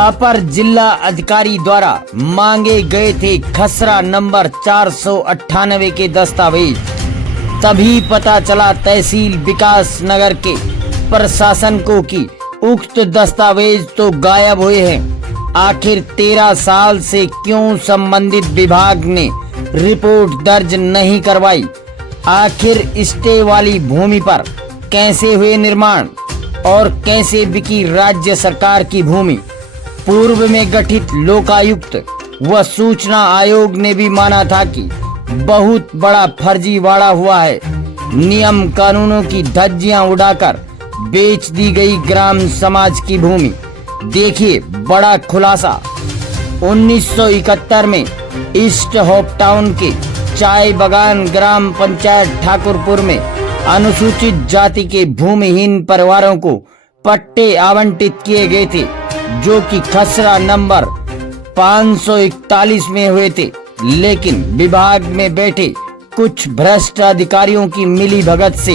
अपर जिला अधिकारी द्वारा मांगे गए थे खसरा नंबर 498 के दस्तावेज। तभी पता चला तहसील विकास नगर के प्रशासन को कि उक्त दस्तावेज तो गायब हुए हैं। आखिर 13 साल से क्यों संबंधित विभाग ने रिपोर्ट दर्ज नहीं करवाई? आखिर स्टे वाली भूमि पर कैसे हुए निर्माण और कैसे बिकी राज्य सरकार की भूमि? पूर्व में गठित लोकायुक्त व सूचना आयोग ने भी माना था कि बहुत बड़ा फर्जीवाड़ा हुआ है। नियम कानूनों की धज्जियां उड़ाकर बेच दी गई ग्राम समाज की भूमि। देखिए बड़ा खुलासा। 1971 में ईस्ट होप टाउन के चाय बगान ग्राम पंचायत ठाकुरपुर में अनुसूचित जाति के भूमिहीन परिवारों को पट्टे आवंटित किए गए थे, जो कि खसरा नंबर 541 में हुए थे। लेकिन विभाग में बैठे कुछ भ्रष्ट अधिकारियों की मिलीभगत से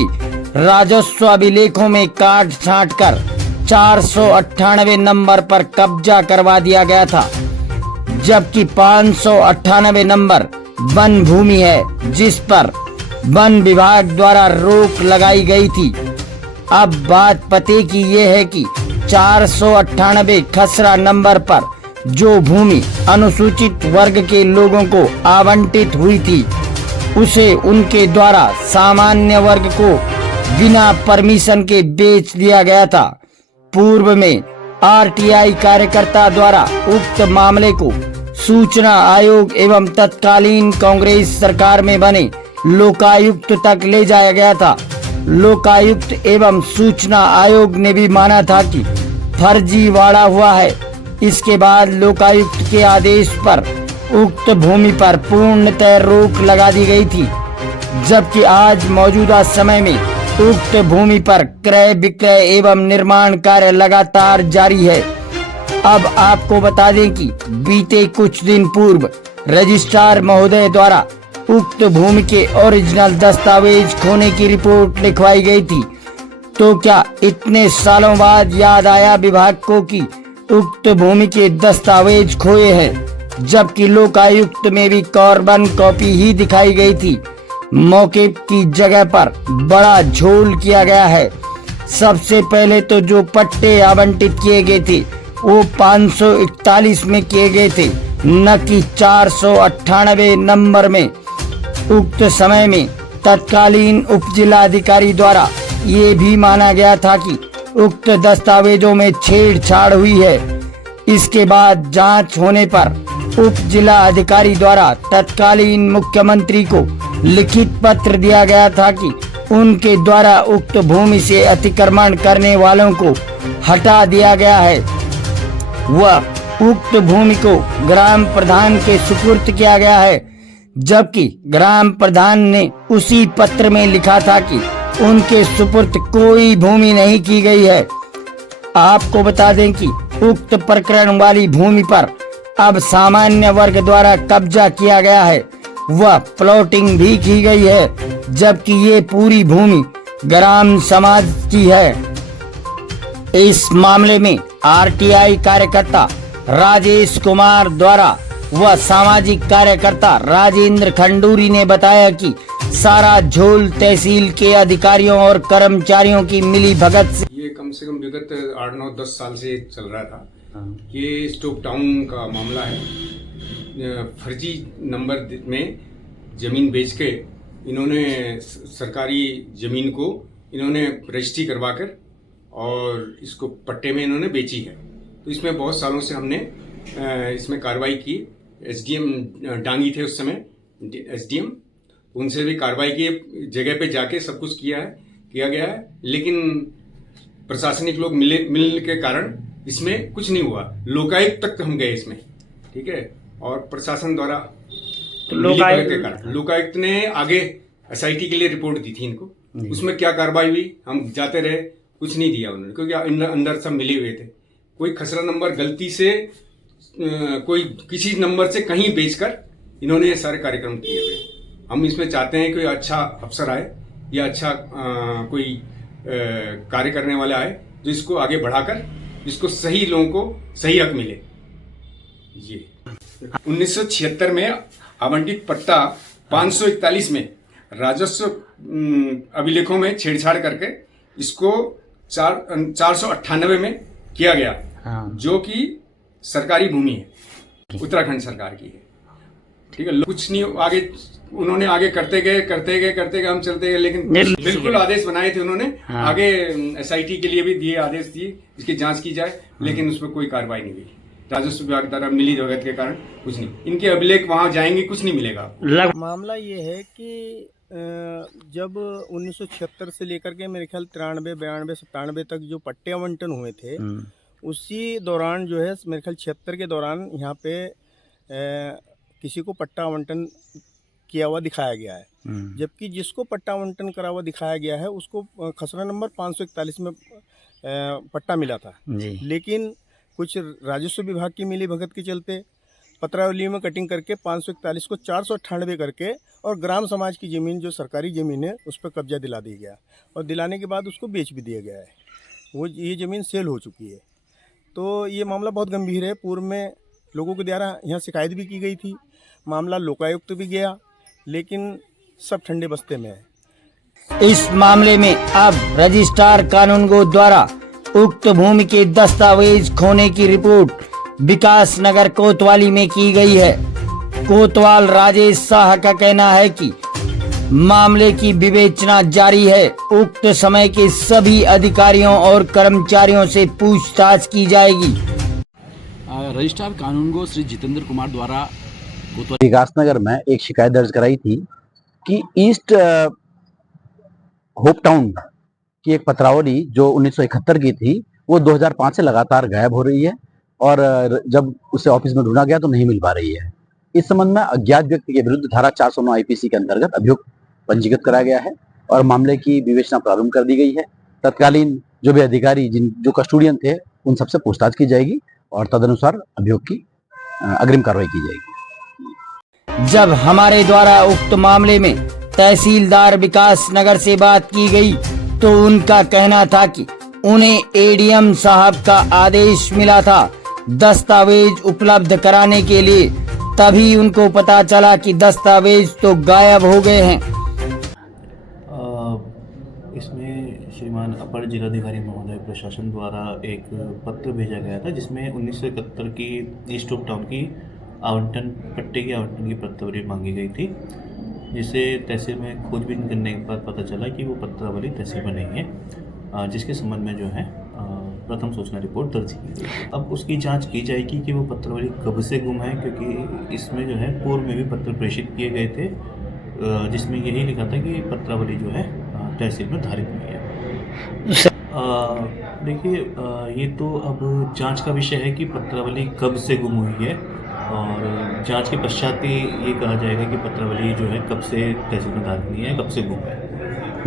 राजस्व अभिलेखों में काट छांट कर 498 नंबर पर कब्जा करवा दिया गया था, जबकि 598 नंबर वन भूमि है जिस पर वन विभाग द्वारा रोक लगाई गई थी। अब बात पते की ये है कि 498 खसरा नंबर पर जो भूमि अनुसूचित वर्ग के लोगों को आवंटित हुई थी, उसे उनके द्वारा सामान्य वर्ग को बिना परमिशन के बेच दिया गया था। पूर्व में आरटीआई कार्यकर्ता द्वारा उक्त मामले को सूचना आयोग एवं तत्कालीन कांग्रेस सरकार में बने लोकायुक्त तक ले जाया गया था। लोकायुक्त एवं सूचना आयोग ने भी माना था कि फर्जीवाड़ा हुआ है। इसके बाद लोकायुक्त के आदेश पर उक्त भूमि पर पूर्णतः रोक लगा दी गई थी, जबकि आज मौजूदा समय में उक्त भूमि पर क्रय विक्रय एवं निर्माण कार्य लगातार जारी है। अब आपको बता दें कि बीते कुछ दिन पूर्व रजिस्ट्रार महोदय द्वारा उक्त भूमि के ओरिजिनल दस्तावेज खोने की रिपोर्ट लिखवाई गई थी। तो क्या इतने सालों बाद याद आया विभाग को कि उक्त भूमि के दस्तावेज खोए हैं, जबकि लोकायुक्त में भी कार्बन कॉपी ही दिखाई गई थी। मौके की जगह पर बड़ा झोल किया गया है। सबसे पहले तो जो पट्टे आवंटित किए गए थे वो 541 में किए गए थे, न कि 498 नंबर में। उक्त समय में तत्कालीन उप जिला अधिकारी द्वारा ये भी माना गया था कि उक्त दस्तावेजों में छेड़छाड़ हुई है। इसके बाद जांच होने पर उप जिला अधिकारी द्वारा तत्कालीन मुख्यमंत्री को लिखित पत्र दिया गया था कि उनके द्वारा उक्त भूमि से अतिक्रमण करने वालों को हटा दिया गया है। वह उक्त भूमि को ग्राम प्रधान के सुपुर्द किया गया है, जबकि ग्राम प्रधान ने उसी पत्र में लिखा था कि उनके सुपुर्द कोई भूमि नहीं की गई है। आपको बता दें कि उक्त प्रकरण वाली भूमि पर अब सामान्य वर्ग द्वारा कब्जा किया गया है, वह प्लॉटिंग भी की गई है, जबकि ये पूरी भूमि ग्राम समाज की है। इस मामले में आरटीआई कार्यकर्ता राजेश कुमार द्वारा व सामाजिक कार्यकर्ता राजेंद्र खंडूरी ने बताया कि सारा झोल तहसील के अधिकारियों और कर्मचारियों की मिलीभगत से ये कम से कम विगत 8-9-10 साल से चल रहा था। ये स्टोप टाउन का मामला है। फर्जी नंबर में जमीन बेच के इन्होंने सरकारी जमीन को इन्होंने रजिस्ट्री करवाकर और इसको पट्टे में इन्होंने बेची है। तो इसमें बहुत सालों से हमने इसमें कार्रवाई की। एसडीएम डांगी थे उस समय, एसडीएम, उनसे भी कार्रवाई की, जगह पे जाके सब कुछ किया गया है, लेकिन प्रशासनिक लोग मिलने के कारण इसमें कुछ नहीं हुआ। लोकायुक्त तक हम गए इसमें, ठीक है, और प्रशासन द्वारा लोकायुक्त ने आगे एसआईटी के लिए रिपोर्ट दी थी इनको। उसमें क्या कार्रवाई हुई हम जाते रहे, कुछ नहीं दिया उन्होंने, क्योंकि अंदर सब मिले हुए थे। कोई खसरा नंबर गलती से कोई किसी नंबर से कहीं बेचकर इन्होंने ये सारे कार्यक्रम किए हुए। हम इसमें चाहते हैं कि अच्छा अफसर आए या अच्छा कोई कार्य करने वाला आए जो इसको आगे बढ़ाकर जिसको सही लोगों को सही हक मिले। ये 1976 में आवंटित पट्टा 541 में राजस्व अभिलेखों में छेड़छाड़ करके इसको 498 में किया गया। जो कि सरकारी भूमि है, उत्तराखंड सरकार की है। ठीक है, कुछ नहीं आगे उन्होंने आगे करते गए हम चलते गए, लेकिन बिल्कुल आदेश बनाए थे उन्होंने। आगे SIT के लिए भी दिए, आदेश दिए इसकी जांच की जाए, लेकिन उस पर कोई कार्रवाई नहीं हुई। राजस्व विभाग द्वारा मिली भगत के कारण कुछ नहीं, इनके अभिलेख वहां जाएंगे कुछ नहीं मिलेगा। मामला ये है कि जब 1976 से लेकर के मेरे ख्याल 93, 92, 97 तक जो पट्टे आवंटन हुए थे, उसी दौरान जो है मेरे ख्याल 76 के दौरान यहाँ पे किसी को पट्टा आवंटन किया हुआ दिखाया गया है, जबकि जिसको पट्टा आवंटन करा हुआ दिखाया गया है उसको खसरा नंबर 541 में पट्टा मिला था। लेकिन कुछ राजस्व विभाग की मिली भगत के चलते पत्रावली में कटिंग करके 541 को 498 करके और ग्राम समाज की ज़मीन जो सरकारी ज़मीन है उस पर कब्जा दिला दिया गया, और दिलाने के बाद उसको बेच भी दिया गया है। वो ये ज़मीन सेल हो चुकी है। तो ये मामला बहुत गंभीर है। पूर्व में लोगों के द्वारा यहाँ शिकायत भी की गई थी, मामला लोकायुक्त भी गया, लेकिन सब ठंडे बस्ते में है। इस मामले में अब रजिस्ट्रार कानूनगो द्वारा उक्त भूमि के दस्तावेज खोने की रिपोर्ट विकास नगर कोतवाली में की गई है। कोतवाल राजेश शाह का कहना है कि मामले की विवेचना जारी है। उक्त समय के सभी अधिकारियों और कर्मचारियों से पूछताछ की जाएगी। रजिस्ट्रार कानूनगो श्री जितेंद्र कुमार द्वारा विकास नगर में एक शिकायत दर्ज कराई थी कि ईस्ट होप टाउन की एक पत्रावली जो 1971 की थी वो 2005 से लगातार गायब हो रही है, और जब उसे ऑफिस में ढूंढा गया तो नहीं मिल पा रही है। इस संबंध में अज्ञात व्यक्ति के विरुद्ध धारा 409 IPC के अंतर्गत अभियोग पंजीकृत कराया गया है और मामले की विवेचना प्रारंभ कर दी गई है। तत्कालीन जो भी अधिकारी जो कस्टोडियन थे उन सबसे पूछताछ की जाएगी और तदनुसार अभियोग की अग्रिम कार्रवाई की जाएगी। जब हमारे द्वारा उक्त मामले में तहसीलदार विकास नगर से बात की गई तो उनका कहना था कि उन्हें ADM साहब का आदेश मिला था दस्तावेज उपलब्ध कराने के लिए, तभी उनको पता चला कि दस्तावेज तो गायब हो गए हैं। इसमें श्रीमान अपर जिलाधिकारी महोदय प्रशासन द्वारा एक पत्र भेजा गया था जिसमें 1971 की ईस्ट होप टाउन की पट्टे की आवंटन की पत्रावली मांगी गई थी, जिसे तहसील में खोजबीन करने के बाद पता चला कि वो पत्रावली तहसील में नहीं है, जिसके संबंध में जो है प्रथम सूचना रिपोर्ट दर्ज की गई। अब उसकी जांच की जाएगी कि वो पत्रावली कब से गुम है, क्योंकि इसमें जो है पूर्व में भी पत्र प्रेषित किए गए थे जिसमें यही लिखा था कि पत्रावली जो है तहसील में धारित नहीं है। देखिए, ये तो अब जांच का विषय है कि पत्रावली कब से गुम हुई है, और जांच के पश्चात ही ये कहा जाएगा कि पत्रावली जो है कब से तहसील में धारित नहीं है, कब से गुम है।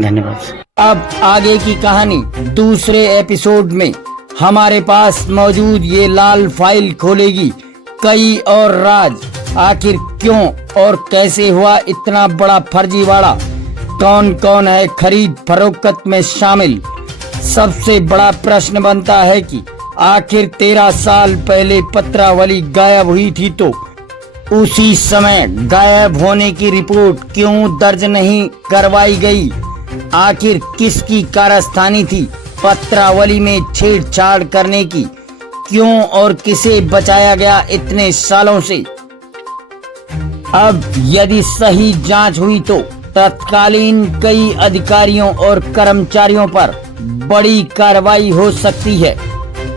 धन्यवाद। अब आगे की कहानी दूसरे एपिसोड में हमारे पास मौजूद ये लाल फाइल खोलेगी कई और राज। आखिर क्यों और कैसे हुआ इतना बड़ा फर्जीवाड़ा, कौन कौन है खरीद फरोख्त में शामिल। सबसे बड़ा प्रश्न बनता है कि आखिर 13 साल पहले पत्रावली गायब हुई थी तो उसी समय गायब होने की रिपोर्ट क्यों दर्ज नहीं करवाई गई। आखिर किसकी कारस्तानी थी पत्रावली में छेड़छाड़ करने की, क्यों और किसे बचाया गया इतने सालों से। अब यदि सही जांच हुई तो तत्कालीन कई अधिकारियों और कर्मचारियों पर बड़ी कार्रवाई हो सकती है।